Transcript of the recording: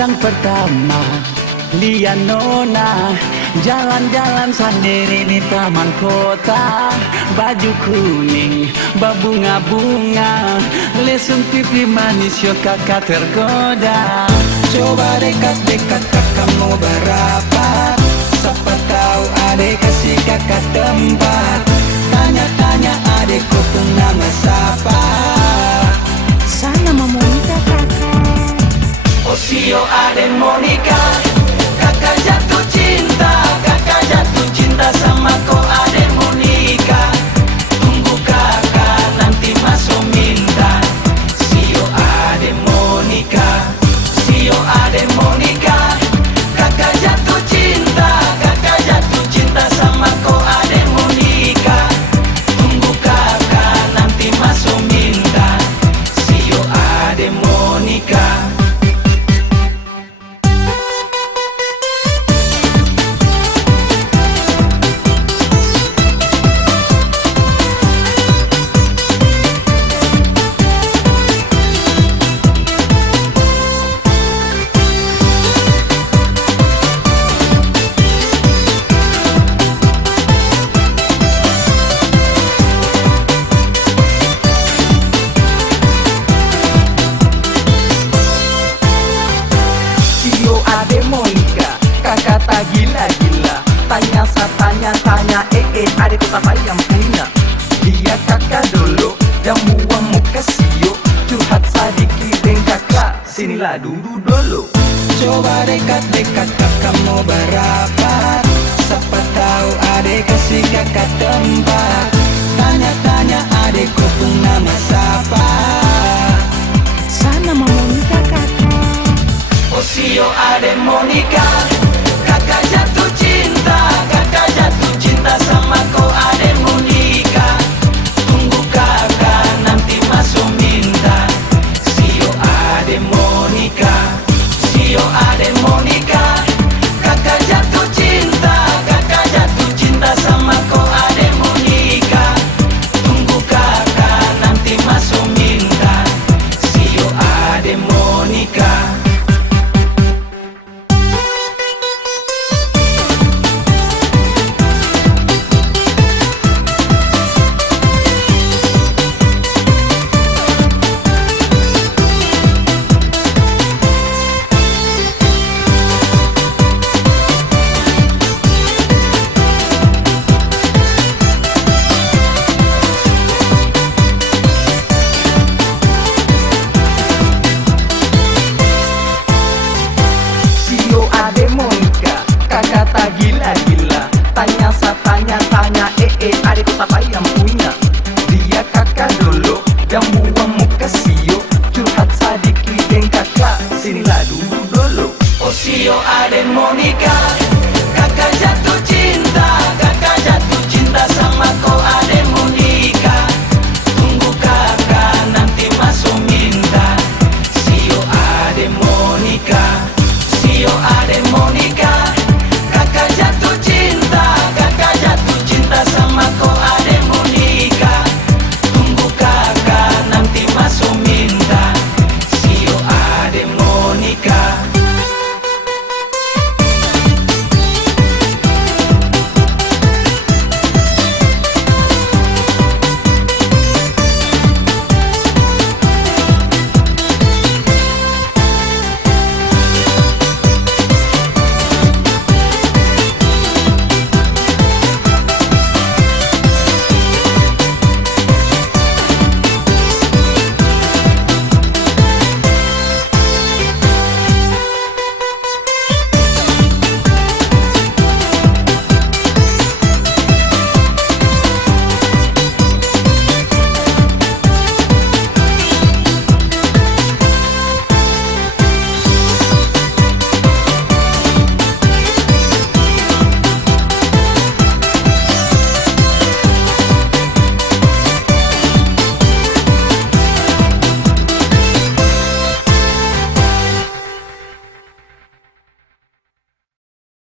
Pandang pertama, lihat nona jalan-jalan sendiri di taman kota. Baju kuning, berbunga-bunga, lesung pipi manis, yuk kakak tergoda. Coba dekat-dekat kakak mau berapat, siapa tahu adek kasih kakak tempat. Tanya-tanya adek kau pun nama siapa? Sana mau Monica kakak. Osio adek Monica, kakak jatuh cinta sama kau adek Monica. Tunggu kakak nanti masuk minta. Sio adek Monica, Sio adek Monica, kakak jatuh cinta sama kau adek Monica. Tunggu kakak nanti masuk minta. Sio adek Monica. Adek Monica, kakak tak gila-gila. Tanya adek siapa yang punya? Dia kakak dulu, yang buang muka Sio. Curhat sedikit dengan kakak, sinilah dulu. Coba dekat-dekat kakak mau berapat, siapa tahu adek kasih kakak tempat. Tanya-tanya adek kau pun nama siapa? Sana mau Monica kakak. Osio adek Monica, kakak jatuh cinta sama kau adek Monica. Tunggu kakak nanti masuk minta. Sio adek Monica, Sio adek Monica, kakak jatuh cinta sama kau adek Monica. Tunggu kakak nanti masuk minta. Sio adek Monica. Adek Monica, kakak tak gila-gila. Tanya adek siapa yang punya? Dia kakak dulu, yang